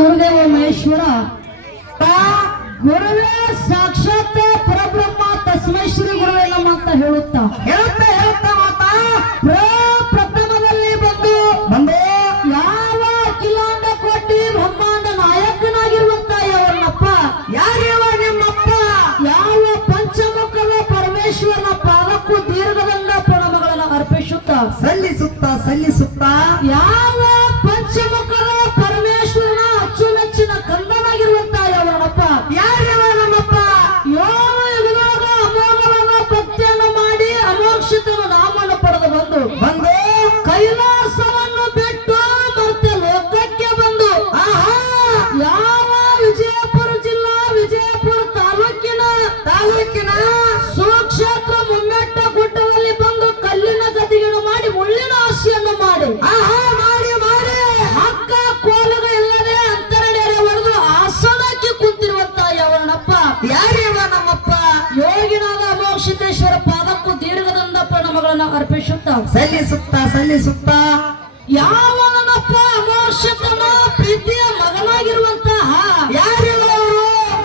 ಗುರುದೇವ ಮಹೇಶ್ವರ. ಗುರುವೇ ಸಾಕ್ಷಾತ್ ಪರಬ್ರಹ್ಮ ತಸ್ಮೈ ಶ್ರೀ ಗುರುವೇ ನಮ್ಮ ಅಂತ ಹೇಳುತ್ತಾ. ಹೇಳುತ್ತಾ ಹೇಳುತ್ತಾ ಮಾತಾ. ಪ್ರಪ್ರಥಮದಲ್ಲಿ ಬಂದು ಬಂದು ಯಾವ ಕಿಲಾಂಡ ಕೋಟಿ ಬ್ರಹ್ಮಾಂಡ ನಾಯಕನಾಗಿರುವಂತ ಯಾವನ್ನಪ್ಪ ಯಾರಿವ ನಿಮ್ಮಪ್ಪ? ಯಾವ ಪಂಚಮುಖದ ಪರಮೇಶ್ವರನ ಪಾದಕ್ಕೂ ದೀರ್ಘದಂಡ ಪ್ರಣಮಗಳನ್ನು ಅರ್ಪಿಸುತ್ತಾ. ಸಲ್ಲಿಸುತ್ತ ಸಲ್ಲಿಸುತ್ತಾ. ಯಾವ ಬಂದು ಅರ್ಪಿಸುತ್ತ ಸಲ್ಲಿಸುತ್ತ ಸಲ್ಲಿಸುತ್ತ. ನನ್ನಪ್ಪ ಅಮೋಕ್ಷತನ ಪ್ರೀತಿಯ ಮಗನಾಗಿರುವಂತಹ ಯಾರಿವ ಅವರು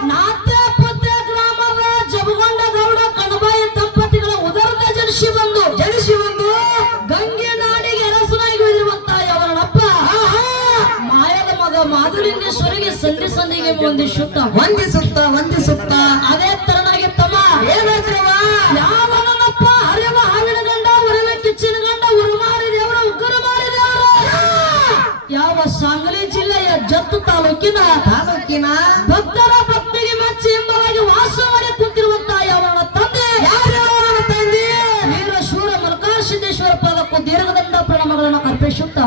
ನಾತೆ ಪತ್ತೆ ಗ್ರಾಮದ ಜಬಗೊಂಡ ಗೌಡ ಕಣಬಾಯಿ ದಂಪತಿಗಳ ಉದರದ ಜನಿಸಿ ಬಂದು ಜನಿಸಿ ಬಂದು ಗಂಗೆ ನಾಡಿಗೆ ಅರಸನಾಗಿ ಉಳಿದಿರುವಂತಹ ಯಾವನಪ್ಪ ಮಾಯದ ಮಗ ಮಾಧುಲಿಂಗೇಶ್ವರಿಗೆ ಸಂಧಿ ಸಂಧಿಗೆ ವಂದಿಸುತ್ತ. ವಂದಿಸುತ್ತ ವಂದಿಸುತ್ತ. ಅದೇ ಸಾಂಗಲಿ ಜಿಲ್ಲೆಯ ಜತ್ತು ತಾಲೂಕಿನ ತಾಲೂಕಿನ ಭಕ್ತರ ಭಕ್ತಿಗೆ ಮೆಚ್ಚಿ ಎಂಬವಾಗಿ ವಾಸ ಮಾಡಿ ಕುಂತಿರುವಂತಹ ಅವನ ತಂದೆ. ಯಾರು ನಮ್ಮ ತಂದೆ ವೀರ ಶೂರ ಮಲ್ಕಾಸಿದ್ದೇಶ್ವರ ಪಾದಕ್ಕೂ ದೀರ್ಘದಂಡ ಪ್ರಣಮಗಳನ್ನು ಅರ್ಪಿಸುತ್ತ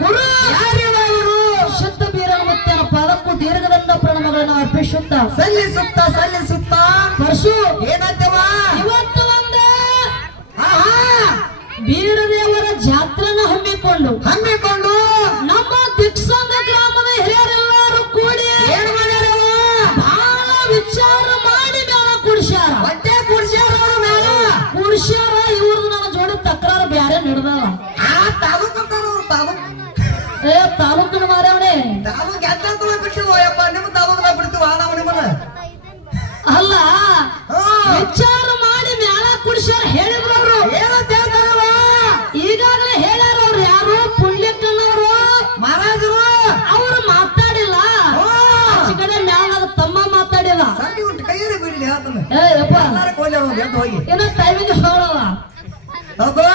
ಗುರು. ಯಾರಿವ ಅವರು ಶುದ್ಧ ಬೀರನ ಮುತ್ತನ ಪಾದಕ್ಕೂ ದೀರ್ಘದಂಡ ಪ್ರಣಮಗಳನ್ನು ಅರ್ಪಿಸುತ್ತ. ಸಲ್ಲಿಸುತ್ತ ಸಲ್ಲಿಸುತ್ತ. ಪರಶು ಏನಾಯ್ತವ ಇವತ್ತು ಒಂದು ಆಹಾ. ಬೀರದೇವರ ಜಾತ್ರನ ಹಮ್ಮಿಕೊಂಡು. ಹಮ್ಮಿಕೊಂಡು. ನಮ್ಮ ದಿಕ್ಸಂಗ ಗ್ರಾಮದ ಹಿರಿಯರೆಲ್ಲರೂ ಕೂಡಿ ಏನ್ ಮಾಡ್ಯಾರ ಬಹಳ ವಿಚಾರ ಮಾಡಿ ಬ್ಯಾಳ ಕುಡ್ಸ್ಯಾರ. ಮತ್ತೆ ಕುಡ್ಸ್ಯಾರ ಅವ್ರ ಮ್ಯಾಲ? ಕುಡಿಸ್ಯಾರ ಇವ್ರದ್ದು ನನ್ನ ಜೋಡಿ ತಕರಾರು ಬ್ಯಾರೆ ನಡೆದವ. ಆ ತಾಲೂಕು ಕೋಲಿ ಅವ್ರು ಎದ್ದು ಹೋಗಿ ಏನೋ ಟೈಮಿಗೆ ಹೋಗವ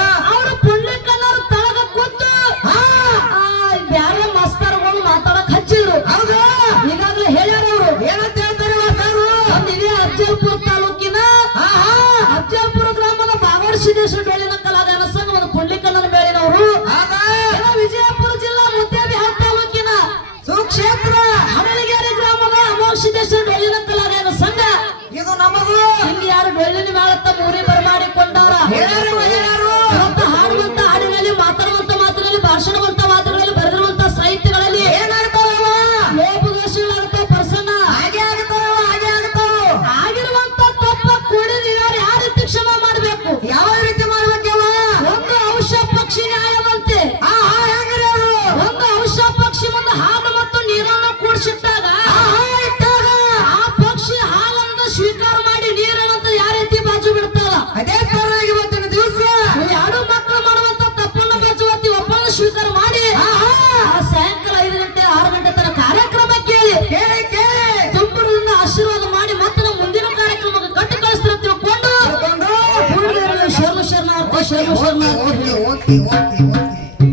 ಒತ್ತಿ ಒತ್ತಿ ಒತ್ತಿ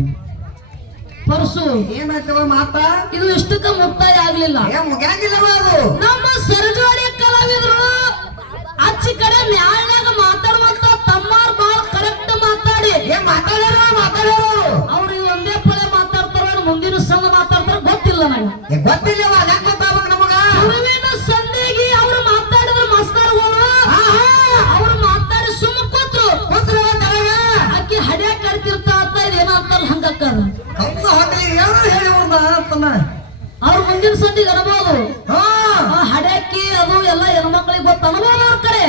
ಪರ್ಸು ಮಾತಾ? ಇದು ಇಷ್ಟಕ್ಕ ಮುಕ್ತಾಯ ಆಗ್ಲಿಲ್ಲ. ಏ ಮುಗ್ಯಾಂಗಿಲ್ಲವ ಅದು. ನಮ್ಮ ಸರ್ಜೋಡಿ ಕಲಾವಿದ್ರು ಅಚ್ಚ ಕಡೆ ನ್ಯಾಯಾಲಯಾಗ ಮಾತಾಡುವಂತ ತಮ್ಮಾರ್ ಬಾಳ್ ಕರೆಕ್ಟ್ ಮಾತಾಡಿ. ಏ ಮಾತಾಡ್ಯಾರ ಮಾತಾಡ್ಯಾರ ಅವ್ರು. ಒಂದೇ ಪದ ಮಾತಾಡ್ತಾರ ಮುಂದಿನ ಸಲ ಮಾತಾಡ್ತಾರ ಗೊತ್ತಿಲ್ಲ ನಂಗೆ ಗೊತ್ತಿಲ್ಲ ಹಿಂದಿನ ಸಂದಿಗೆ ಅನ್ಬೋದು ಹಡಕ್ಕಿ ಅದು ಎಲ್ಲ ಹೆಣ್ಮಕ್ಳಿಗೆ ಗೊತ್ತ ಅನ್ಬೋದು ಅವ್ರ ಕಡೆ.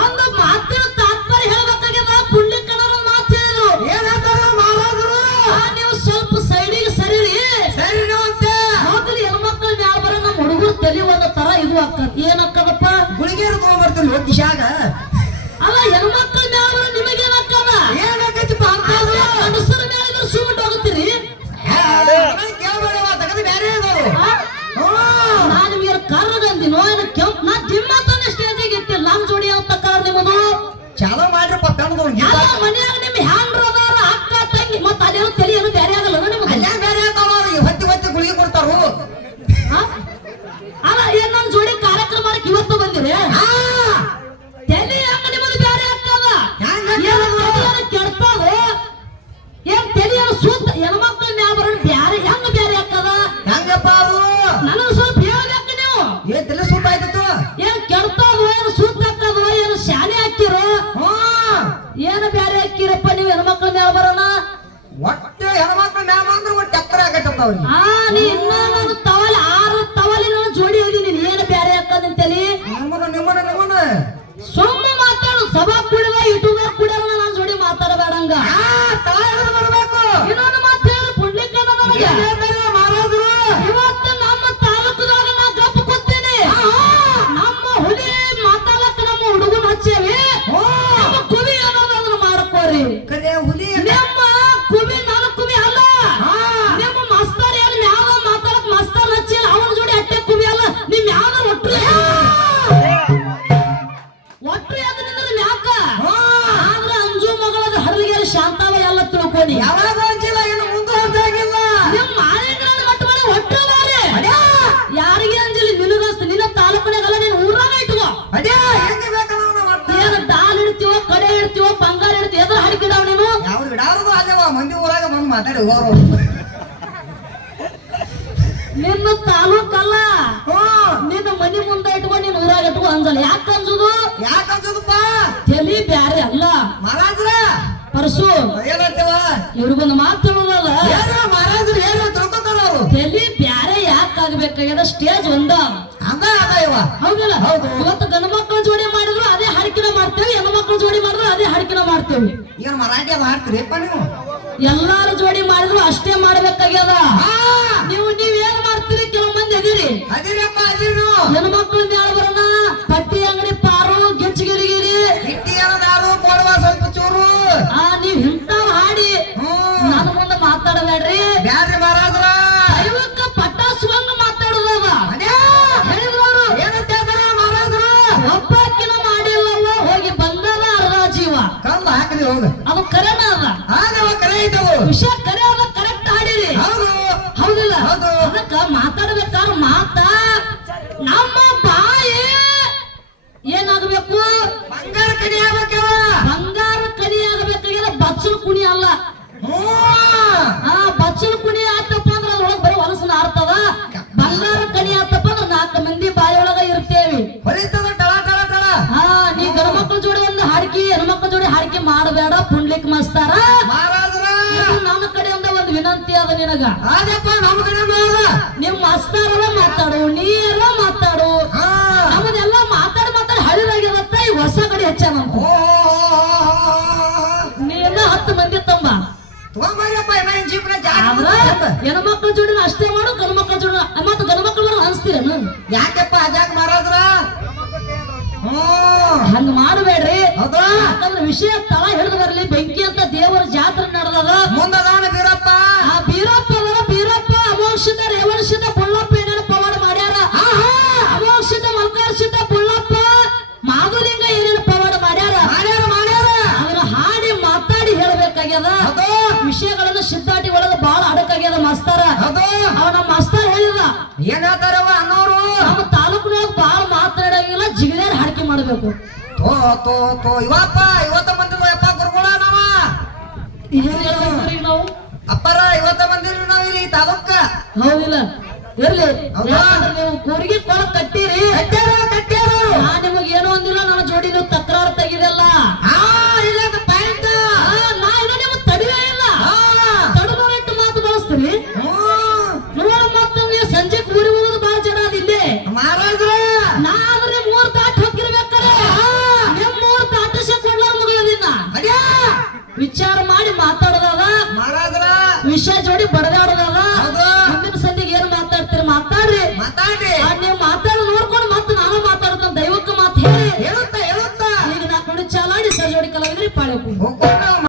ಒಂದು ಮಾತಿನ ತಾತ್ಪರ್ಯ ಹೇಳ್ಬೇಕಾಗಿಲ್ಲ ಪುಣ್ಯಕ್ಕನವ್ರ ಮಾತು ಹೇಳಿದ್ರು. ಏನಂತಾರ ಮಾರಾದರು ನೀವು ಸ್ವಲ್ಪ ಸೈಡಿಗೆ ಸರಿರಿ. ಸರಿ ಆದ್ರೆ ಹೆಣ್ಮಕ್ಳ ಯಾವ ಬರ ನಮ್ಮ ಹುಡುಗರು ತಲೆ ಒಂದ ತರ ಇದು ಆಗ್ತದೆ. ಏನಕ್ಕದಪ್ಪ? ಗುಳಿಗೆ ತಗೊಂಡ್ಬರ್ತೀನಿ ಹೋಗಿ ಆಗ್ತಾವ್ರಿ ಗೌರವ? ನಿನ್ನ ತಾಲೂಕಲ್ಲ. ನಿನ್ನ ಮನಿ ಮುಂದೆ ಇಟ್ಕೊಂಡು ನಿನ್ನ ಊರಾಗ ಇಟ್ಕೊ ಅಂಜಲ್ಲ. ಯಾಕ ಅಂಜುದು? ಯಾಕ ಅಂಜುದಪ್ಪ? ತಲಿ ಬ್ಯಾರೆ ಅಲ್ಲ. ಮಹಾರಾಜ್ರ? ಪರಸು ಏನಂತೇವ ಇವ್ರಿಗೊಂದು ಮಾತು ಹೇಳೋದಲ್ಲ ಮಹಾರಾಜ್ರ ಏನು ತಿಳ್ಕೊತಾರ ಅವರು? ತಲಿ ಬ್ಯಾರೆ ಯಾಕ ಆಗ್ಬೇಕಾಗ್ಯದ? ಸ್ಟೇಜ್ ಒಂದ. ಹಂಗ ಅದ ಇವ. ಹೌದಲ್ಲ? ಹೌದು. ಇವತ್ತು ಗಂಡ ಮಕ್ಕಳ ಜೋಡಿ ಮಾಡಿದ್ರು ಅದೇ ಹಾಡಿಕಿನ ಮಾಡ್ತೇವೆ. ಹೆಣ್ಣು ಜೋಡಿ ಮಾಡಿದ್ರು ಅದೇ ಹಾಡಿಕಿನ ಮಾಡ್ತೇವೆ. ಏನು ಮರಾಠಿ ಅದ ನೀವು? ಎಲ್ಲಾರು ಜೋಡಿ ಅಷ್ಟೇ ಮಾಡ್ಬೇಕಾಗ್ಯದ? ಅದ ನಿನಗ? ಅದಪ್ಪ ನಮ್ ಕಡೆ ನಿಮ್ ಅಸ್ತಾರೆಲ್ಲ ಮಾತಾಡು ನೀ ಎಲ್ಲ ಮಾತಾಡು ನಮ್ದೆಲ್ಲ ಮಾತಾಡ್ ಮಾತಾಡಿ ಹಳಿದಾಗಿರತ್ತ ಈ ಹೊಸ ಕಡೆ ಹೆಚ್ಚಾನಂತ. ನೀ ಎಲ್ಲ ಹತ್ತು ಮಂದಿ ತಂಬ. ಹೆಣ್ಮಕ್ಳ ಜೋಡಿನ ಅಷ್ಟೇ ಮಾಡು ಗಂಡು ಮಕ್ಳ ಜೋಡಿನ ಮತ್ತ ಗಂಡು ಮಕ್ಳ ಬರೋ ಅನ್ಸ್ತೀರೇನು ಯಾಕೆಪ್ಪ ಅದ್ಯಾಕೆ ಮಾರಾದ್ರ? ಹಂಗ ಮಾಡಬೇಡ್ರಿ. ವಿಷಯ ತಳ ಹಿಡಿದು ಬರ್ಲಿ ಅವನ ಅವ ನಮ್ಮ ಮಾಸ್ತರ್ ಹೇಳಿಲ್ಲ. ಏನ್ ಅನ್ನೋರು? ನಮ್ಮ ತಾಲೂಕಿನೊಳಗೆ ಬಾಳ ಮಾತಾಡಂಗಿಲ್ಲ ಜಿಗಿದಾರ ಹಾಡಿಕೆ ಮಾಡಬೇಕು. ತೋ ತೋ ತೋ ಇವಪ್ಪ ಇವತ್ತ ಮಂದಿ ಅಪ್ಪ ಗುರುಗಳ ನಾವ ನಾವು? ಅಪ್ಪರ ಇವತ್ತ ಬಂದಿರಿ ನಾವು ಇಲ್ಲಿ ತಾಲೂಕ. ಹೌದಿಲ್ಲ. ಇರ್ಲಿ. ಹೌದಾ? ನೀವು ಕೂರಿಗೆ ಕೊಳ ಕಟ್ಟಿರಿ. ಕಟ್ಟ್ಯಾರ ಕಟ್ಟ್ಯಾರ ನಿಮಗೆ ಏನು ಒಂದಿಲ್ಲ ನನ್ನ ಜೋಡಿ ನೀವು ತಕರಾರು ತೆಗಿದಲ್ಲ.